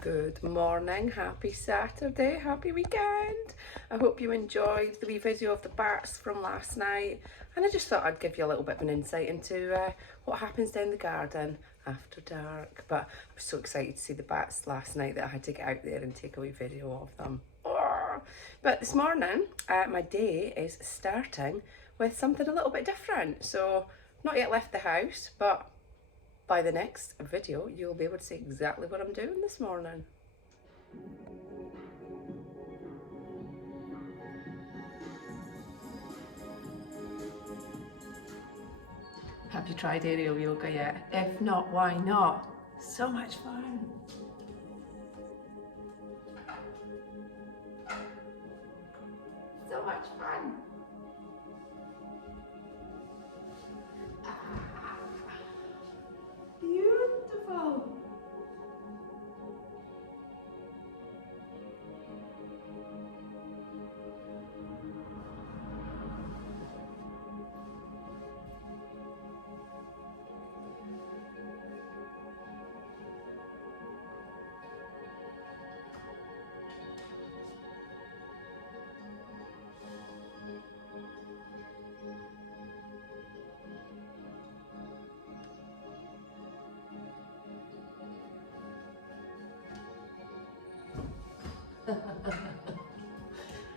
Good morning, happy Saturday, happy weekend. I hope you enjoyed the wee video of the bats from last night, and I just thought I'd give you a little bit of an insight into what happens down the garden after dark. But I was so excited to see the bats last night that I had to get out there and take a wee video of them. Oh. But this morning, my day is starting with something a little bit different. So, not yet left the house, but by the next video, you'll be able to see exactly what I'm doing this morning. Have you tried aerial yoga yet? If not, why not? So much fun. So much fun. Beautiful.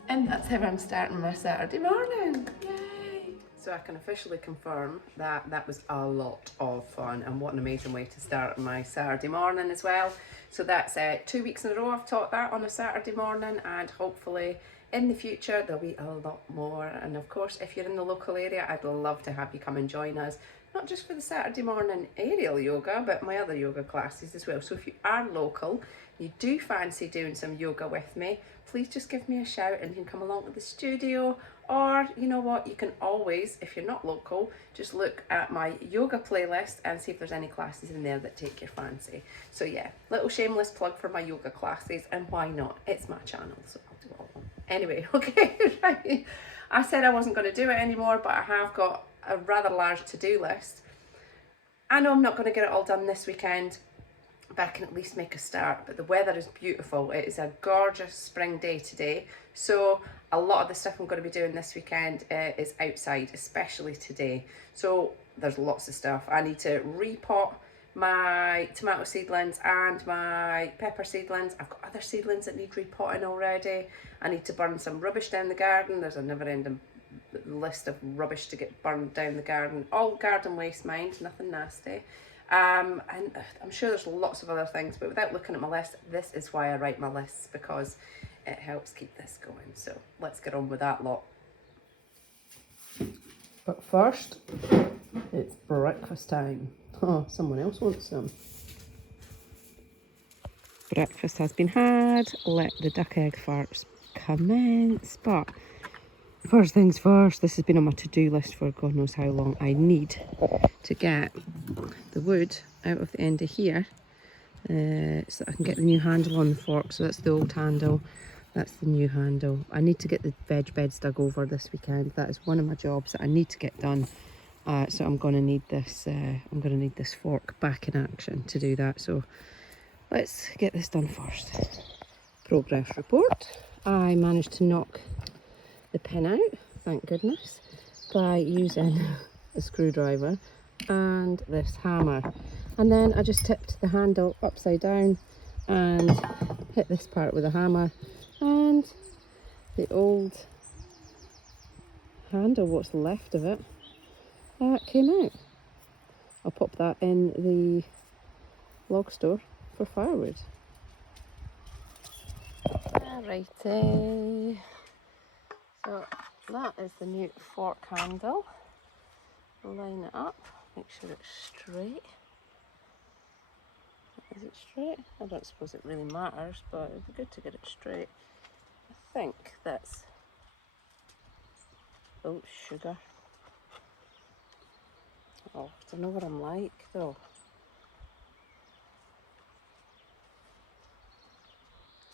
And that's how I'm starting my Saturday morning. Yay! So I can officially confirm that that was a lot of fun, and what an amazing way to start my Saturday morning as well. So that's 2 weeks in a row I've taught that on a Saturday morning, and hopefully in the future there'll be a lot more. And of course, if you're in the local area, I'd love to have you come and join us, not just for the Saturday morning aerial yoga, but my other yoga classes as well. So if you are local, you do fancy doing some yoga with me, please just give me a shout and you can come along to the studio. Or you know what, you can always, if you're not local, just look at my yoga playlist and see if there's any classes in there that take your fancy. So yeah, little shameless plug for my yoga classes, and why not? It's my channel, so I'll do all of them. Anyway, okay, right. I said I wasn't going to do it anymore, but I have got a rather large to-do list. I know I'm not going to get it all done this weekend, but I can at least make a start. But the weather is beautiful. It is a gorgeous spring day today. So a lot of the stuff I'm going to be doing this weekend is outside, especially today. So there's lots of stuff. I need to repot my tomato seedlings and my pepper seedlings. I've got other seedlings that need repotting already. I need to burn some rubbish down the garden. There's a never-ending list of rubbish to get burned down the garden. All garden waste, mind, nothing nasty. And I'm sure there's lots of other things, but without looking at my list, this is why I write my lists, because it helps keep this going. So let's get on with that lot. But first, it's breakfast time. Oh, someone else wants some. Breakfast has been had. Let the duck egg farts commence. But first things first, this has been on my to-do list for God knows how long. I need to get the wood out of the end of here so that I can get the new handle on the fork. So that's the old handle, that's the new handle. I need to get the veg beds dug over this weekend. That is one of my jobs that I need to get done. So I'm going to need this. I'm going to need this fork back in action to do that. So let's get this done first. Progress report. I managed to knock the pin out, thank goodness, by using a screwdriver and this hammer. And then I just tipped the handle upside down and hit this part with a hammer, and the old handle, what's left of it, came out. I'll pop that in the log store for firewood. Alrighty, so that is the new fork handle. Line it up, make sure it's straight. Is it straight? I don't suppose it really matters, but it'd be good to get it straight. I think that's... Oh, sugar. Oh, I don't know what I'm like though.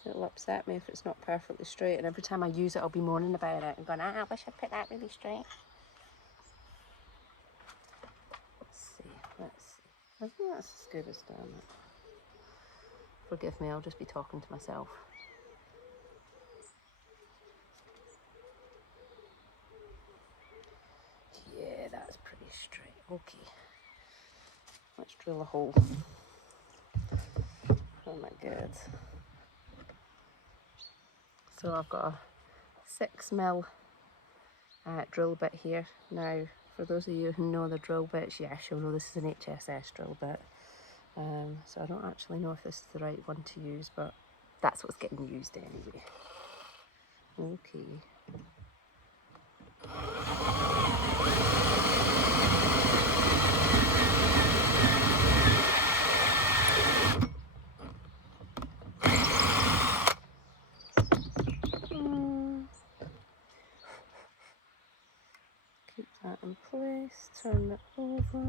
It'll upset me if it's not perfectly straight, and every time I use it I'll be moaning about it and going, I wish I'd put that really straight. Let's see. I think that's as good as done. Forgive me, I'll just be talking to myself. Yeah, that's pretty straight. Okay. Let's drill a hole. Oh my god. So I've got a 6mm drill bit here. Now, for those of you who know the drill bits, yes, you'll know this is an HSS drill bit. So I don't actually know if this is the right one to use, but that's what's getting used anyway. Okay. Keep that in place, turn it over.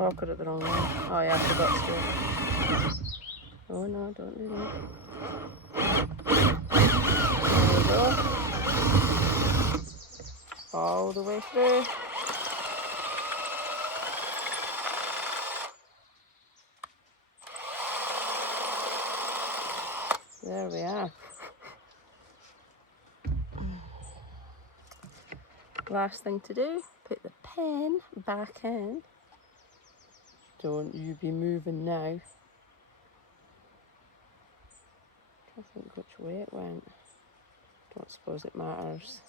Oh, I've got it the wrong way. Oh yeah, I forgot to do it. Oh no, don't do that. There we go. All the way through. There we are. Last thing to do, put the pen back in. Don't you be moving now. I think which way it went. Don't suppose it matters.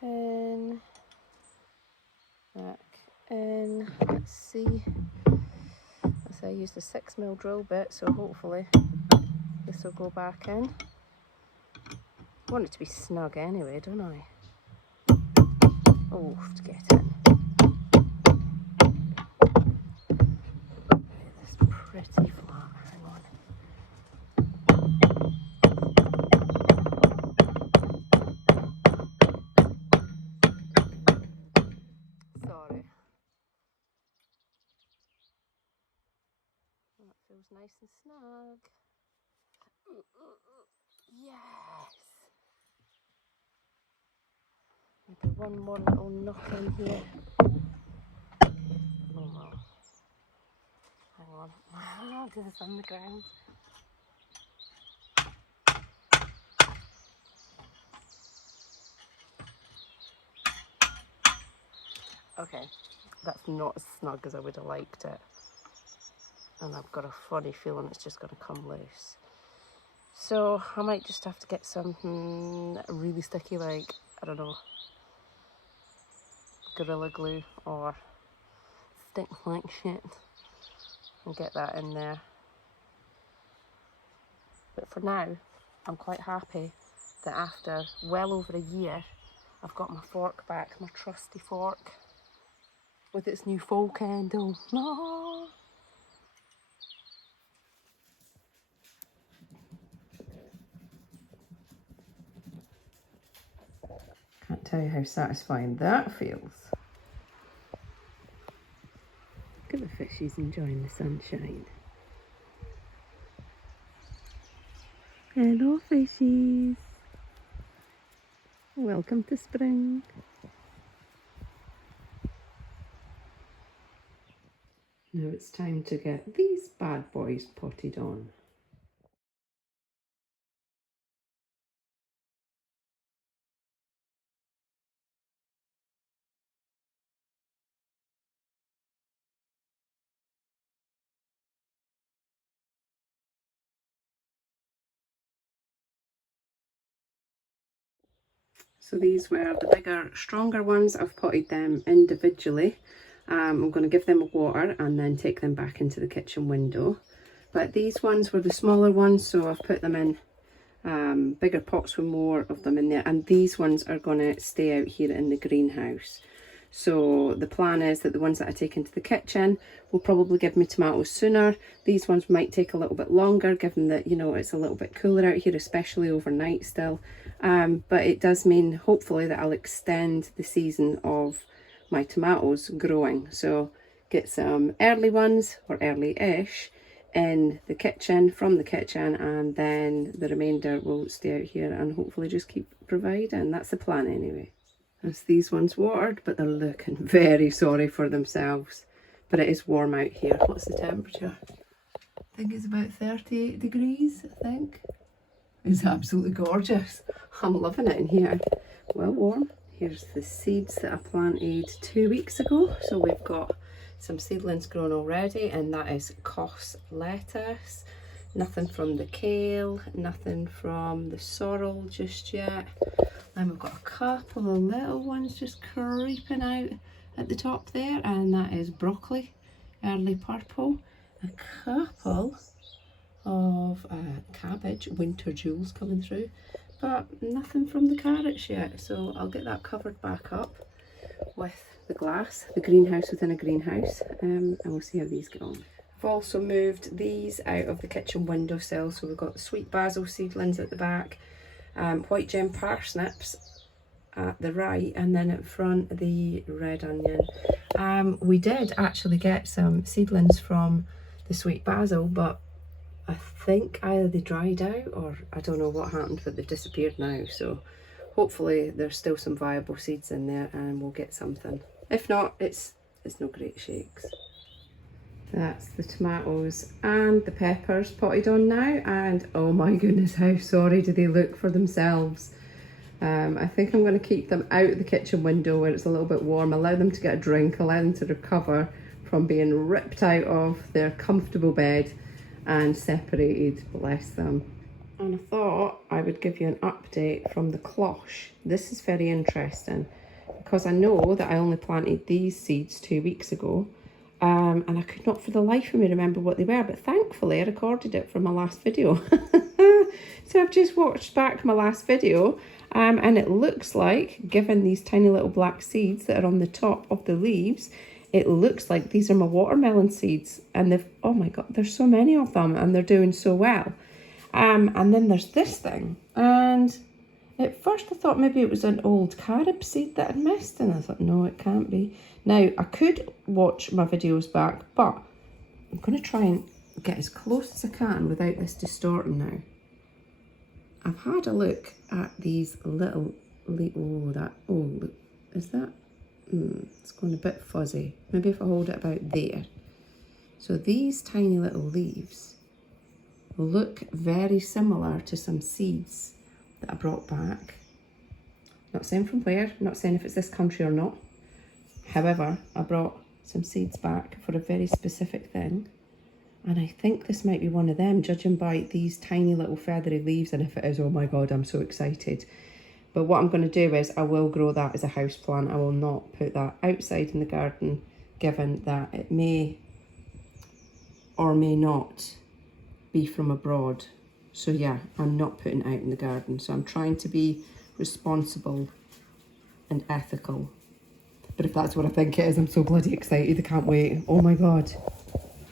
Pen back in. Let's see. As I used a 6mm drill bit, so hopefully this will go back in. I want it to be snug anyway, don't I? Oh, to get in. It's pretty flat. Hang on. Sorry. That feels nice and snug. Yes! Maybe one more little knock in here. Oh well. Hang on. This is on the ground. Okay, that's not as snug as I would have liked it. And I've got a funny feeling it's just going to come loose. So I might just have to get something really sticky, like, I don't know, Gorilla Glue or stick like shit, and get that in there. But for now, I'm quite happy that after well over a year, I've got my fork back, my trusty fork, with its new fork handle. Ah. Can't tell you how satisfying that feels. Look at the fishies enjoying the sunshine. Hello fishies. Welcome to spring. Now it's time to get these bad boys potted on. So these were the bigger, stronger ones. I've potted them individually. I'm going to give them water and then take them back into the kitchen window. But these ones were the smaller ones, so I've put them in bigger pots with more of them in there. And these ones are going to stay out here in the greenhouse. So the plan is that the ones that I take into the kitchen will probably give me tomatoes sooner. These ones might take a little bit longer, given that, you know, it's a little bit cooler out here, especially overnight still. But it does mean hopefully that I'll extend the season of my tomatoes growing. So get some early ones, or early-ish, in the kitchen, from the kitchen, and then the remainder will stay out here and hopefully just keep providing. That's the plan anyway. As these ones watered, but they're looking very sorry for themselves. But it is warm out here. What's the temperature? I think it's about 38 degrees, I think. It's absolutely gorgeous. I'm loving it in here. Well warm. Here's the seeds that I planted 2 weeks ago. So we've got some seedlings grown already, and that is cos lettuce. Nothing from the kale, nothing from the sorrel just yet. Then we've got a couple of little ones just creeping out at the top there, and that is broccoli, early purple. A couple of cabbage, winter jewels coming through, but nothing from the carrots yet. So I'll get that covered back up with the glass, the greenhouse within a greenhouse, and we'll see how these get on. I've also moved these out of the kitchen windowsill, so we've got the sweet basil seedlings at the back, white gem parsnips at the right, and then at front the red onion. We did actually get some seedlings from the sweet basil, but I think either they dried out or I don't know what happened, but they've disappeared now. So hopefully there's still some viable seeds in there and we'll get something. If not, it's no great shakes. That's the tomatoes and the peppers potted on now, and oh my goodness, how sorry do they look for themselves. I think I'm going to keep them out the kitchen window where it's a little bit warm, allow them to get a drink, allow them to recover from being ripped out of their comfortable bed and separated, bless them. And I thought I would give you an update from the cloche. This is very interesting because I know that I only planted these seeds 2 weeks ago, and I could not for the life of me remember what they were, but thankfully I recorded it from my last video. So I've just watched back my last video, and it looks like, given these tiny little black seeds that are on the top of the leaves, it looks like these are my watermelon seeds, and they've, oh my god, there's so many of them and they're doing so well. And then there's this thing, and at first I thought maybe it was an old carob seed that I'd missed, and I thought no, it can't be. Now I could watch my videos back, but I'm going to try and get as close as I can without this distorting now. I've had a look at these little, look, is that? It's going a bit fuzzy. Maybe if I hold it about there. So these tiny little leaves look very similar to some seeds that I brought back. Not saying from where, not saying if it's this country or not. However, I brought some seeds back for a very specific thing. And I think this might be one of them, judging by these tiny little feathery leaves. And if it is, oh my god, I'm so excited. But what I'm going to do is I will grow that as a house plant. I will not put that outside in the garden, given that it may or may not be from abroad. So yeah, I'm not putting it out in the garden. So I'm trying to be responsible and ethical. But if that's what I think it is, I'm so bloody excited. I can't wait. Oh my god.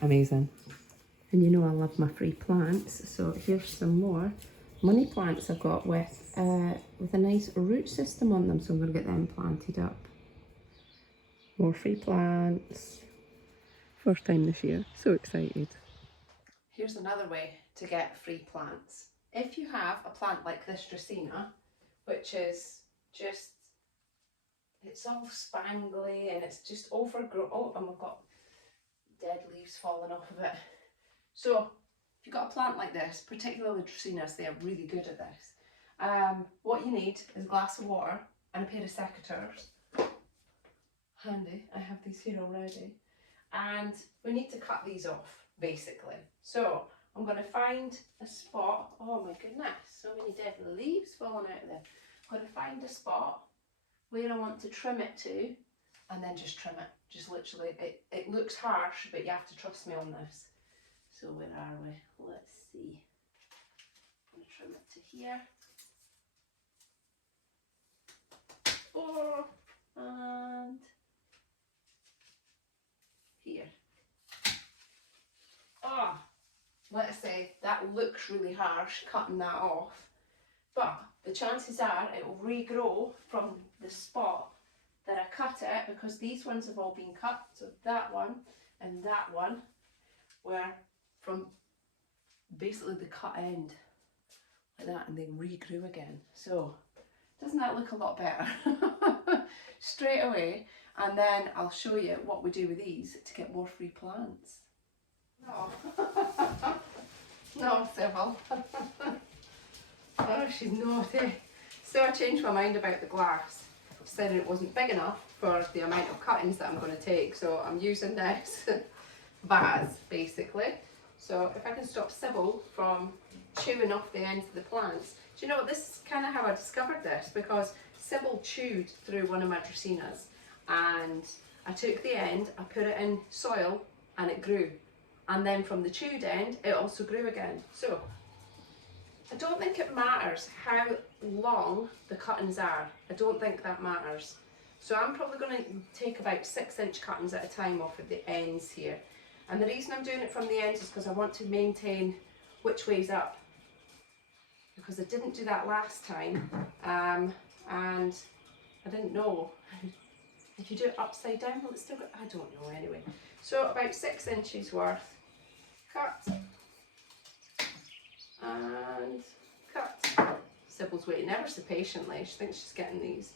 Amazing. And you know I love my free plants. So here's some more money plants I've got with a nice root system on them. So I'm going to get them planted up. More free plants. First time this year. So excited. Here's another way to get free plants. If you have a plant like this Dracaena, which is just, it's all spangly and it's just overgrown. Oh, and we've got dead leaves falling off of it. So if you've got a plant like this, particularly Dracaenas, they are really good at this. What you need is a glass of water and a pair of secateurs. Handy, I have these here already. And we need to cut these off, basically. So I'm going to find a spot. Oh my goodness, so many dead leaves falling out of there. I'm going to find a spot where I want to trim it to, and then just trim it. Just literally, it looks harsh, but you have to trust me on this. So where are we? Let's see. I'm going to trim it to here. Oh, and here. Ah, let's say that looks really harsh, cutting that off, but the chances are it will regrow from the spot that I cut it, because these ones have all been cut. So that one and that one were from basically the cut end like that, and they regrew again. So Doesn't that look a lot better? Straight away. And then I'll show you what we do with these to get more free plants. No. No, Sybil. Oh, she's naughty. So I changed my mind about the glass. Decided it wasn't big enough for the amount of cuttings that I'm going to take. So I'm using this vase, basically. So if I can stop Sybil from chewing off the ends of the plants. Do you know what, this is kind of how I discovered this, because Sybil chewed through one of my dracaenas and I took the end, I put it in soil and it grew. And then from the chewed end, it also grew again. So I don't think it matters how long the cuttings are. I don't think that matters. So I'm probably going to take about 6-inch cuttings at a time off of the ends here. And the reason I'm doing it from the ends is because I want to maintain which way's up. Because I didn't do that last time, and I didn't know. If you do it upside down, will it still go? I don't know anyway. So about 6 inches worth. Cut. And cut. Sybil's waiting ever so patiently. She thinks she's getting these.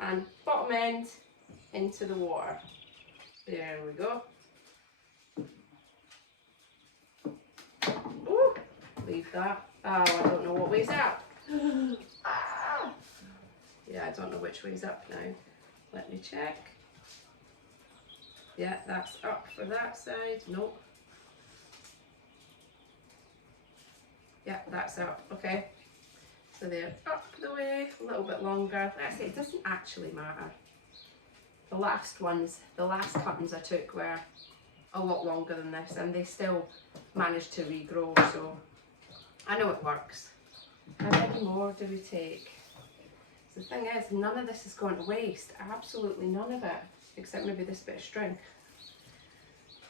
And bottom end into the water. There we go. Ooh, leave that. Oh, I don't know what way's up. Ah. Yeah, I don't know which way's up now. Let me check. Yeah, that's up for that side. Nope. Yeah, that's up. Okay. So they're up the way, a little bit longer. Let's say it doesn't actually matter. The last cuttings I took were a lot longer than this, and they still managed to regrow, so I know it works. How many more do we take? So the thing is, none of this is going to waste. Absolutely none of it, except maybe this bit of string.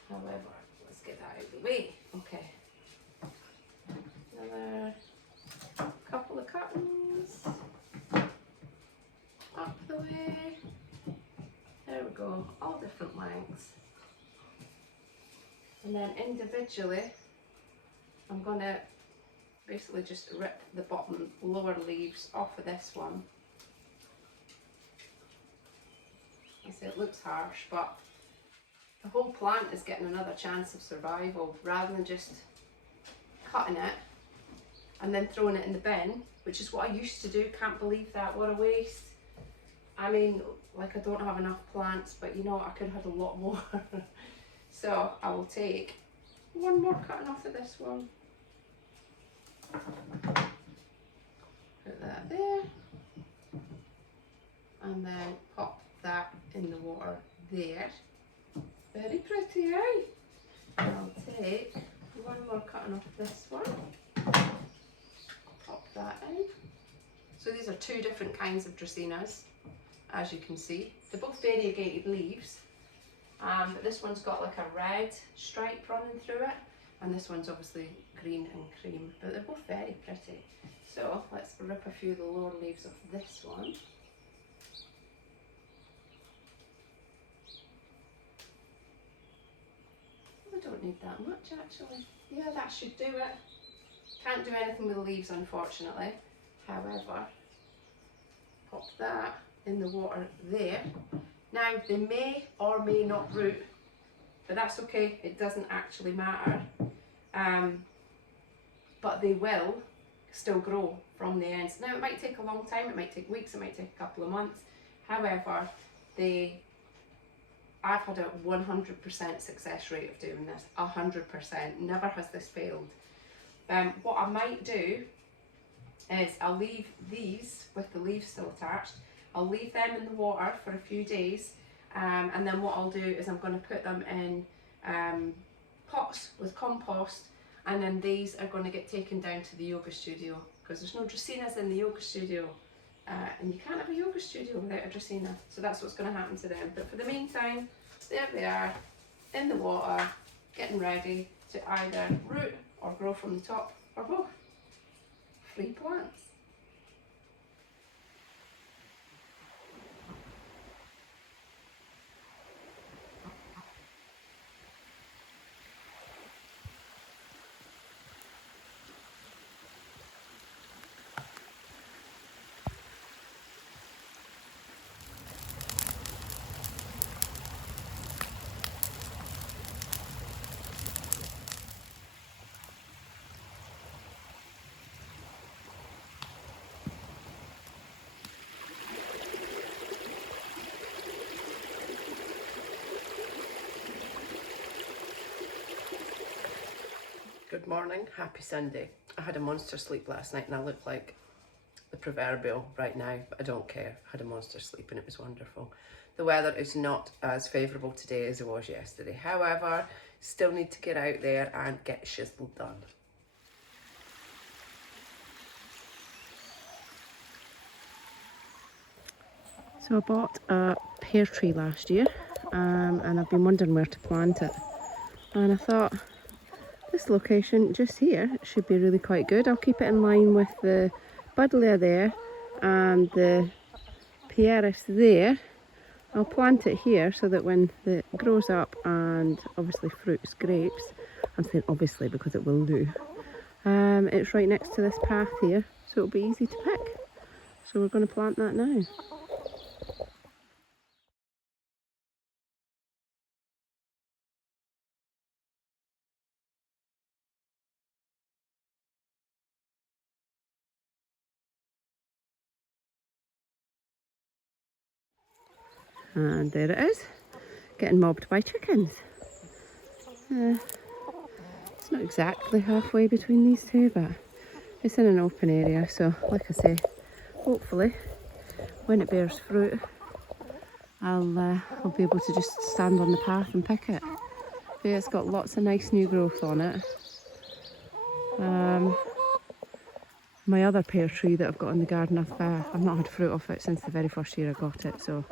However, let's get that out of the way. Okay. Another couple of cuttings. Up the way. There we go, all different lengths. And then individually, I'm going to basically just rip the bottom lower leaves off of this one. I say it looks harsh, but the whole plant is getting another chance of survival, rather than just cutting it and then throwing it in the bin, which is what I used to do. Can't believe that, what a waste. I mean, like, I don't have enough plants, but you know what, I could have had a lot more. So I will take one more cutting off of this one. Put that there, and then pop that in the water there. Very pretty, eh? I'll take one more cutting off this one, pop that in. So these are two different kinds of dracaenas, as you can see. They're both variegated leaves, but this one's got like a red stripe running through it, and this one's obviously green and cream, but they're both very pretty. So let's rip a few of the lower leaves off this one. I don't need that much actually. Yeah, that should do it. Can't do anything with the leaves, unfortunately. However, pop that in the water there. Now, they may or may not root, but that's okay, it doesn't actually matter. But they will still grow from the ends. Now, it might take a long time, it might take weeks, it might take a couple of months. However, I've had a 100% success rate of doing this, 100%, never has this failed. What I might do is I'll leave these with the leaves still attached. I'll leave them in the water for a few days, and then what I'll do is I'm going to put them in pots with compost, and then these are going to get taken down to the yoga studio, because there's no dracaenas in the yoga studio, and you can't have a yoga studio without a dracaena, so that's what's going to happen to them. But for the meantime, there they are in the water, getting ready to either root or grow from the top, or both. Free plants. Good morning, happy Sunday. I had a monster sleep last night and I look like the proverbial right now, but I don't care. I had a monster sleep and it was wonderful. The weather is not as favourable today as it was yesterday. However, still need to get out there and get shizzle done. So I bought a pear tree last year and I've been wondering where to plant it. And I thought this location just here should be really quite good. I'll keep it in line with the buddleia there and the pearis there. I'll plant it here so that when it grows up and obviously fruits grapes, I'm saying obviously because it will do, it's right next to this path here, so it'll be easy to pick. So we're going to plant that now. And there it is, getting mobbed by chickens. It's not exactly halfway between these two, but it's in an open area, so like I say, hopefully when it bears fruit I'll be able to just stand on the path and pick it. But yeah, it's got lots of nice new growth on it. My other pear tree that I've got in the garden, I've not had fruit off it since the very first year I got it, so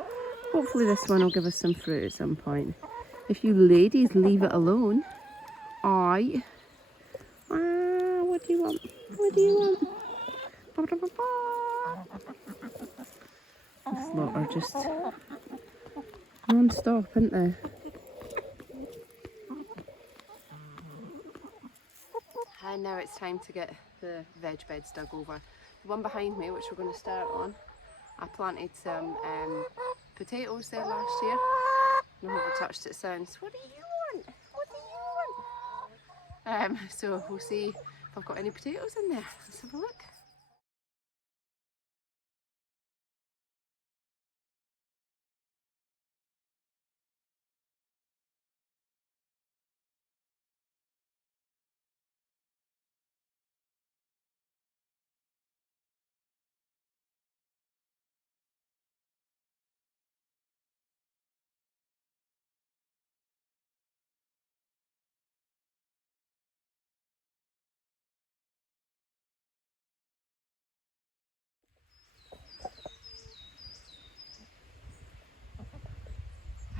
hopefully this one will give us some fruit at some point. If you ladies leave it alone, what do you want? What do you want? This lot are just non-stop, aren't they? And now it's time to get the veg beds dug over. The one behind me, which we're going to start on, I planted some potatoes there last year. No one ever touched it since. What do you want? What do you want? So we'll see if I've got any potatoes in there. Let's have a look.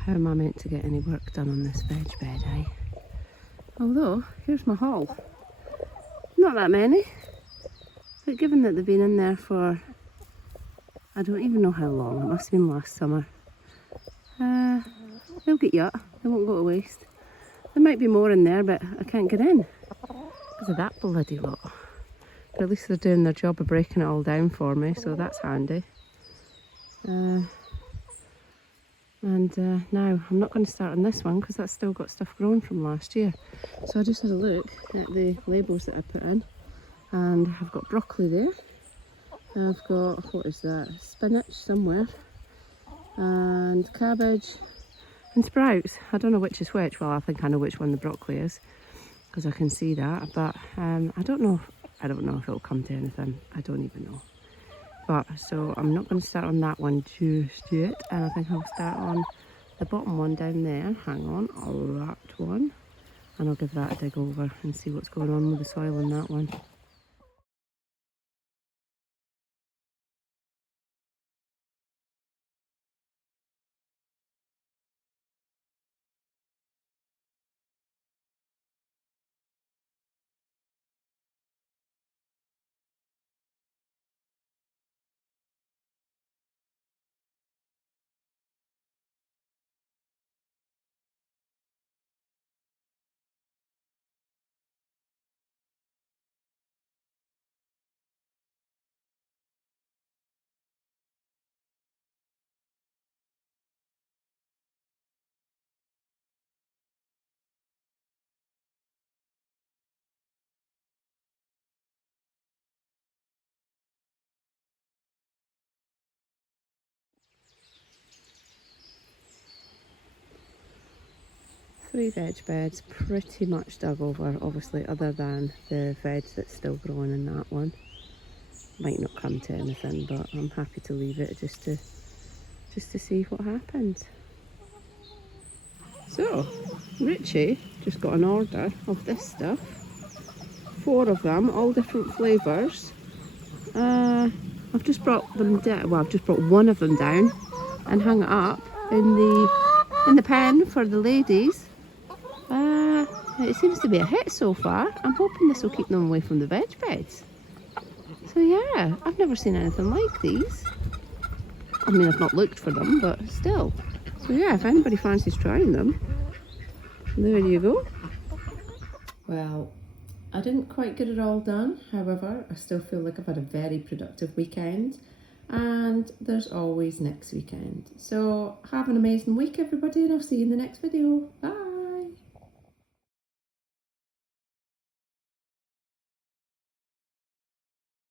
How am I meant to get any work done on this veg bed, eh? Although, here's my haul. Not that many, but given that they've been in there for, I don't even know how long, it must have been last summer. They'll get you up, they won't go to waste. There might be more in there, but I can't get in because of that bloody lot. But at least they're doing their job of breaking it all down for me, so that's handy. Now I'm not going to start on this one because that's still got stuff growing from last year. So I just had a look at the labels that I put in, and I've got broccoli there. I've got, what is that, spinach somewhere, and cabbage and sprouts. I don't know which is which. Well, I think I know which one the broccoli is because I can see that, but I don't know if it'll come to anything. I don't even know. But so I'm not going to start on that one just yet, and I think I'll start on the bottom one down there. Hang on, that one, and I'll give that a dig over and see what's going on with the soil in that one. 3 veg beds pretty much dug over, obviously, other than the veg that's still growing in that one. Might not come to anything, but I'm happy to leave it just to see what happens. So, Richie just got an order of this stuff. 4 of them, all different flavours. I've just brought them down. Well, I've just brought one of them down and hung it up in the pen for the ladies. It seems to be a hit so far. I'm hoping this will keep them away from the veg beds. So yeah, I've never seen anything like these. I mean, I've not looked for them, but still. So yeah, if anybody fancies trying them, there you go. Well, I didn't quite get it all done. However, I still feel like I've had a very productive weekend, and there's always next weekend. So have an amazing week, everybody, and I'll see you in the next video. Bye.